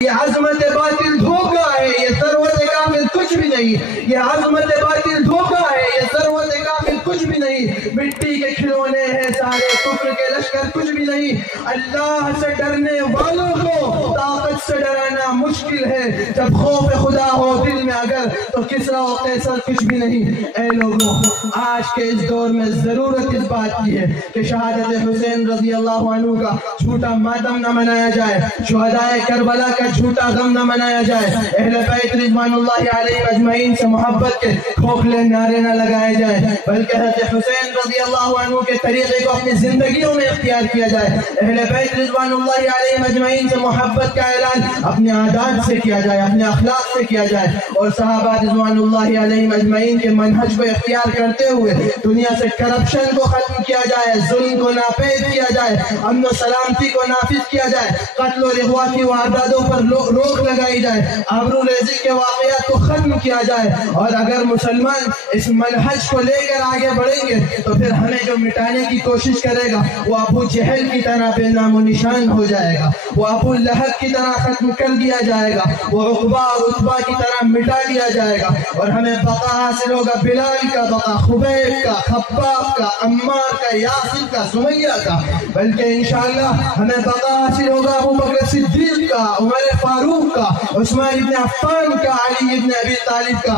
یہ عظمت باطل دھوکہ ہے، یہ ثروت کامل کچھ بھی نہیں، یہ عظمت باطل دھوکہ ہے، یہ ثروت کامل کچھ بھی نہیں، مٹی کے کھلونے ہیں سارے، کفر کے لشکر کچھ بھی نہیں۔ اللہ سے ڈرنے والوں کو طاقت سے ڈرانا مشکل ہے، جب خوف خدا ہو دل میں اگر تو کسریٰ و قیصر کچھ بھی نہیں۔ اے لوگوں، آج کے اس دور میں ضرورت اس بات کی ہے کہ شہادت حسین رضی اللہ عنہ کا جھوٹا ماتم نہ منایا جائے، شہدائے کربلا کا جھوٹا غم نہ منایا جائے، اہل بیت رضوان اللہ علیہ اجمعین سے محبت کے کھوکھلے نعرے نہ لگائے جائیں، بلکہ حضرت حسین رضی اللہ عنہ کے طریقے کو اپنی زندگیوں میں اختیار کیا جائے۔ اہل بیت رضوان اللہ علیہ اجمعین سے محبت کا اعلان اپنے عادات سے کیا جائے، اپنے اخلاق سے کیا جائے، اور صحابہ رضوان اللہ علیہ اجمعین کے منہج کو اختیار کرتے ہوئے دنیا سے کرپشن کو ختم کیا جائے، ظلم کو ناپید کیا جائے، امن و سلامتی کو نافذ کیا جائے، قتل و اغوا کی وارداتوں پر روک لگائی جائے، آبرو ریزی کے واقعات کو ختم کیا جائے۔ اور اگر مسلمان اس منہج کو لے کر آگے بڑھیں گے تو پھر ہمیں جو مٹانے کی کوشش کرے گا وہ ابو جہل کی طرح بے نام و نشان ہو جائے گا، وہ ابو لہب کی طرح ختم کر دیا جائے گا، وہ عقبہ اور عتبہ کی طرح مٹا دیا جائے گا، اور ہمیں بقا حاصل ہوگا بلال کا بقا، خبیب کا، خباب کا، عمار کا، یاسر کا، سمیہ کا، بلکہ انشاءاللہ ہمیں بقا حاصل ہوگا ابو بکر صدیق کا، عمر فاروق کا، عثمان ابن عفان کا، علی ابن ابی طالب کا۔